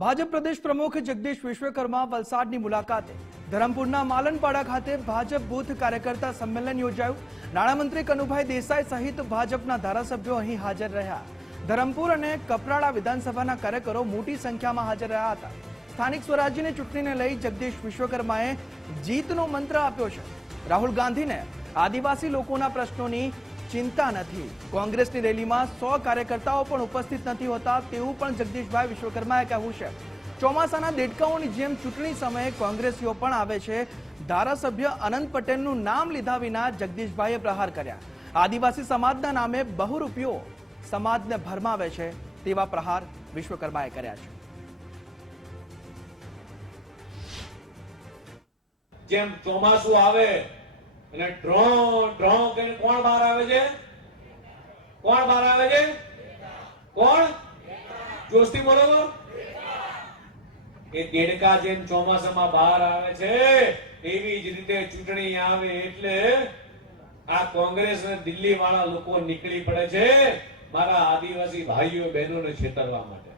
ભાજપ પ્રદેશ પ્રમુખ જગદીશ વિશ્વકર્મા વલસાડની મુલાકાતે ધરમપુરના માલનપાડા ખાતે ભાજપ બૂથ કાર્યકર્તા સંમેલન યોજાયું। નાણામંત્રી કનુભાઈ દેસાઈ સહિત ભાજપના ધારાસભ્યો અહીં હાજર રહ્યા। ધરમપુર અને કપરાડા વિધાનસભાના કાર્યકરો મોટી સંખ્યામાં હાજર રહ્યા હતા। સ્થાનિક સ્વરાજ્યની ચૂંટણીને લઈ જગદીશ વિશ્વકર્માએ જીતનો મંત્ર આપ્યો છે। રાહુલ ગાંધીને આદિવાસી લોકોના પ્રશ્નોની चिंता नहीं। कांग्रेस की रैली में 100 कार्यकर्ताओं पण उपस्थित नहीं होता तेवुं पण जगदीशभाई विश्वकर्माए कह्युं छे। ચોમાસાના દેડકાઓની જેમ ચૂંટણી સમયે કોંગ્રેસીઓ પણ આવે છે। ધારાસભ્ય અનંત પટેલનું નામ લીધા વિના જગદીશભાઈએ પ્રહાર કર્યા। આદિવાસી સમાજના નામે બહુ રૂપિયો સમાજને ભરમાવે છે તેવા પ્રહાર વિશ્વકર્માએ કર્યા છે। જેમ ચોમાસું આવે અને ડ્રો ડ્રો કરીને કોણ બહાર આવે છે? કોણ બહાર આવે છે? કોણ? જોશથી બોલો। એ દેડકા જેમ ચોમાસામાં બહાર આવે છે એવી જ રીતે ચૂંટણી આવે એટલે આ કોંગ્રેસ અને દિલ્હી વાળા લોકો નીકળી પડે છે મારા આદિવાસી ભાઈઓ બહેનોને છેતરવા માટે।